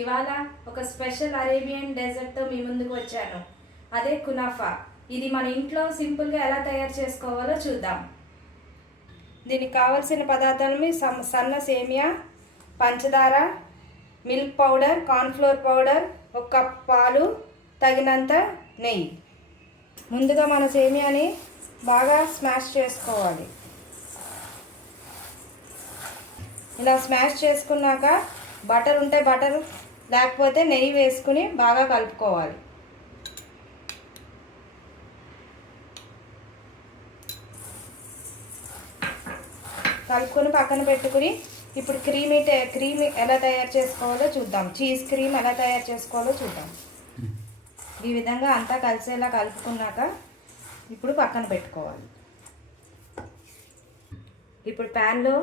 ఇవాళ ఒక special Arabian డెజర్ట్తో మీ ముందుకు వచ్చాను. అదే కునాఫా. ఇది మన ఇంట్లో సింపుల్గా ఎలా తయారు చేసుకోవాలో చూద్దాం. దీనికి కావలసిన పదార్థాలు సన్న సేమియా, పంచదార, మిల్క్ పౌడర్, కార్న్ఫ్లోర్ పౌడర్, ఒక కప్ పాలు, తగినంత నెయ్యి. ముందుగా మన సేమియాని బాగా స్మాష్ చేసుకోవాలి. ఇలా స్మాష్ చేసుకున్నాక బటర్ ఉంటే బటర్, లేకపోతే నెయ్యి వేసుకుని బాగా కలుపుకోవాలి. కలుపుకొని పక్కన పెట్టుకుని ఇప్పుడు క్రీమ్ ఎలా తయారు చేసుకోవాలో చూద్దాం. చీజ్ క్రీమ్ ఎలా తయారు చేసుకోవాలో చూద్దాం. ఈ విధంగా అంతా కలిసేలా కలుపుకున్నాక ఇప్పుడు పక్కన పెట్టుకోవాలి. ఇప్పుడు ప్యాన్లో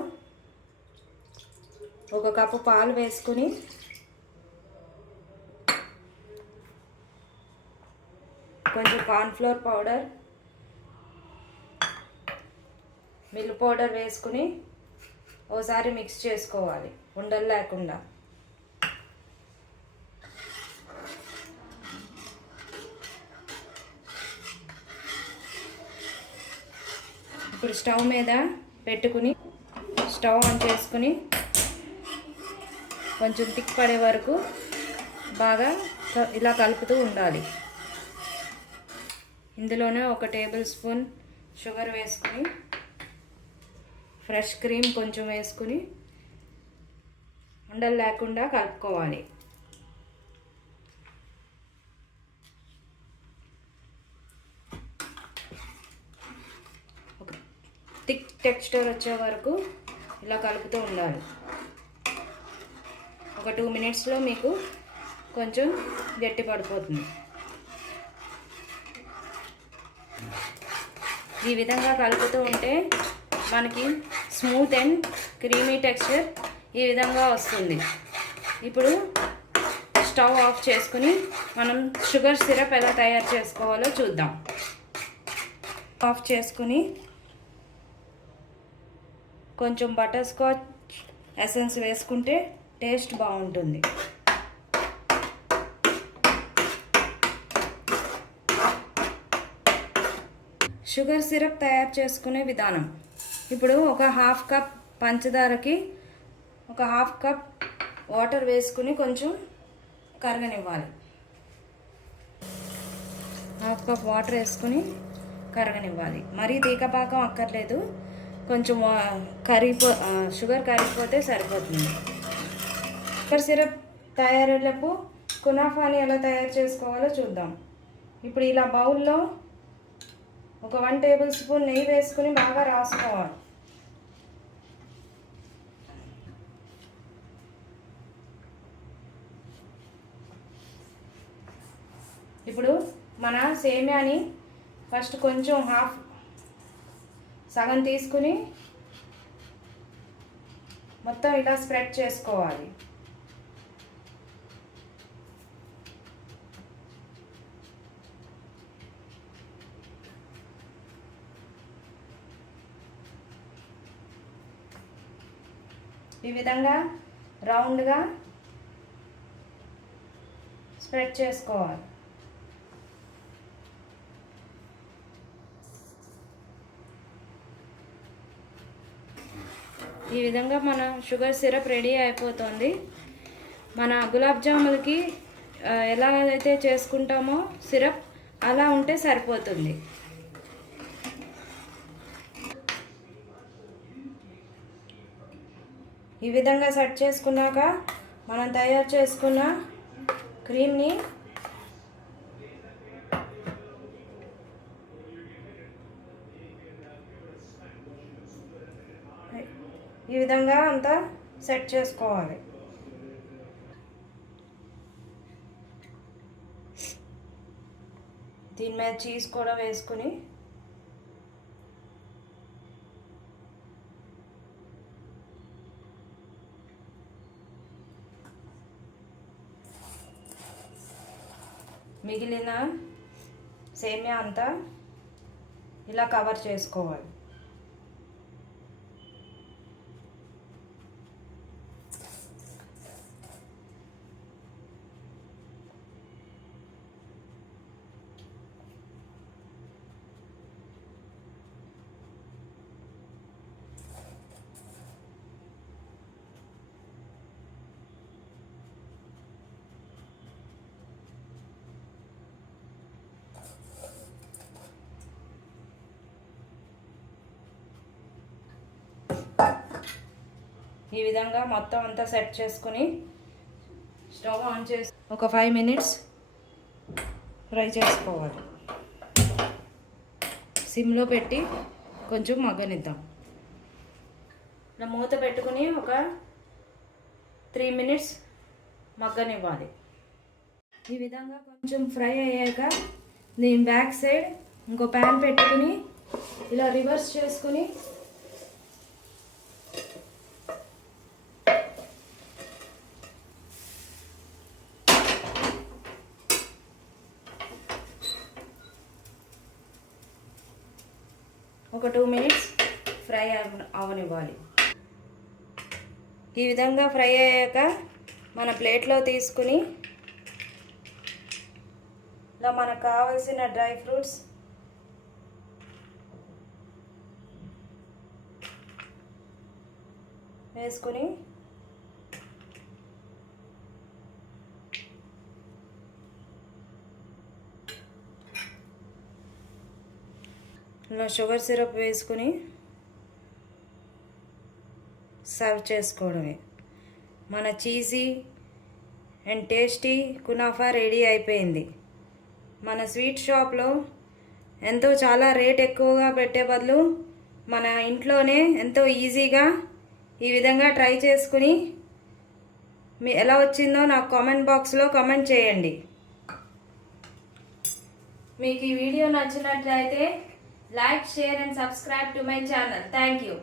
ఒక కప్పు పాలు వేసుకుని కొంచెం కార్న్ఫ్లోర్ పౌడర్, మిల్క్ పౌడర్ వేసుకుని ఓసారి మిక్స్ చేసుకోవాలి ఉండలు లేకుండా. ఇప్పుడు స్టవ్ మీద పెట్టుకుని స్టవ్ ఆన్ చేసుకుని కొంచెం థిక్ పడే వరకు బాగా ఇలా కలుపుతూ ఉండాలి. ఇందులోనే ఒక టేబుల్ స్పూన్ షుగర్ వేసుకుని ఫ్రెష్ క్రీమ్ కొంచెం వేసుకుని ఉండలు లేకుండా కలుపుకోవాలి. ఒక థిక్ టెక్స్చర్ వచ్చే వరకు ఇలా కలుపుతూ ఉండాలి. ఒక 2 మినిట్స్లో మీకు కొంచెం గట్టి పడిపోతుంది. ఈ విధంగా కలుపుతూ ఉంటే మనకి స్మూత్ అండ్ క్రీమీ టెక్స్చర్ ఈ విధంగా వస్తుంది. ఇప్పుడు స్టవ్ ఆఫ్ చేసుకుని మనం షుగర్ సిరప్ ఎలా తయారు చేసుకోవాలో చూద్దాం. ఆఫ్ చేసుకుని కొంచెం బటర్ స్కాచ్ ఎసెన్స్ వేసుకుంటే టేస్ట్ బాగుంటుంది. షుగర్ సిరప్ తయారు చేసుకునే విధానం. ఇప్పుడు ఒక హాఫ్ కప్ పంచదారకి ఒక హాఫ్ కప్ వాటర్ వేసుకుని కొంచెం కరగనివ్వాలి. హాఫ్ కప్ వాటర్ వేసుకుని కరగనివ్వాలి. మరీ తీగపాకం అక్కర్లేదు, కొంచెం షుగర్ కరిగిపోతే సరిపోతుంది. షుగర్ సిరప్ తయారయ్యేలోపు కునాఫాని ఎలా తయారు చేసుకోవాలో చూద్దాం. ఇప్పుడు ఇలా బౌల్లో ఒక 1 టేబుల్ స్పూన్ నెయ్యి వేసుకుని బాగా రాసుకోవాలి. ఇప్పుడు మన సేమియాని ఫస్ట్ కొంచెం సగం తీసుకుని మొత్తం ఇలా స్ప్రెడ్ చేసుకోవాలి. ఈ విధంగా రౌండ్గా స్ప్రెడ్ చేసుకోవాలి. ఈ విధంగా మన షుగర్ సిరప్ రెడీ అయిపోతుంది. మన గులాబ్ జాములకి ఎలా అయితే చేసుకుంటామో సిరప్ అలా ఉంటే సరిపోతుంది. ఈ విధంగా సెట్ చేసుకున్నాక మనం తయారు చేసుకున్న క్రీమ్ని ఈ విధంగా అంతా సెట్ చేసుకోవాలి. దీని మీద చీజ్ కూడా వేసుకుని మిగిలిన సేమియా అంతా ఇలా కవర్ చేసుకోవాలి. ఈ విధంగా మొత్తం అంతా సెట్ చేసుకుని స్టవ్ ఆన్ చేసి ఒక 5 మినిట్స్ ఫ్రై చేసుకోవాలి. సిమ్లో పెట్టి కొంచెం మగ్గనిద్దాం. ఇలా మూత పెట్టుకుని ఒక 3 మినిట్స్ మగ్గనివ్వాలి. ఈ విధంగా కొంచెం ఫ్రై అయ్యాక దీని బ్యాక్ సైడ్ ఇంకో ప్యాన్ పెట్టుకుని ఇలా రివర్స్ చేసుకుని ఒక 2 మినిట్స్ ఫ్రై అవనివ్వాలి. ఈ విధంగా ఫ్రై అయ్యాక మన ప్లేట్లో తీసుకుని ఇలా మనకు కావలసిన డ్రై ఫ్రూట్స్ వేసుకుని ఇలా షుగర్ సిరప్ వేసుకుని సర్వ్ చేసుకోవడమే. మన cheesy and tasty kunafa ready అయిపోయింది. మన స్వీట్ షాప్లో చాలా రేట్ ఎక్కువగా పెట్టే బదులు మన ఇంట్లోనే ఎంతో ఈజీగా ఈ విధంగా ట్రై చేసుకుని ఎలా వచ్చిందో నాకు కామెంట్ బాక్స్లో కామెంట్ చేయండి. మీకు ఈ వీడియో నచ్చినట్లయితే like, share and subscribe to my channel. Thank you.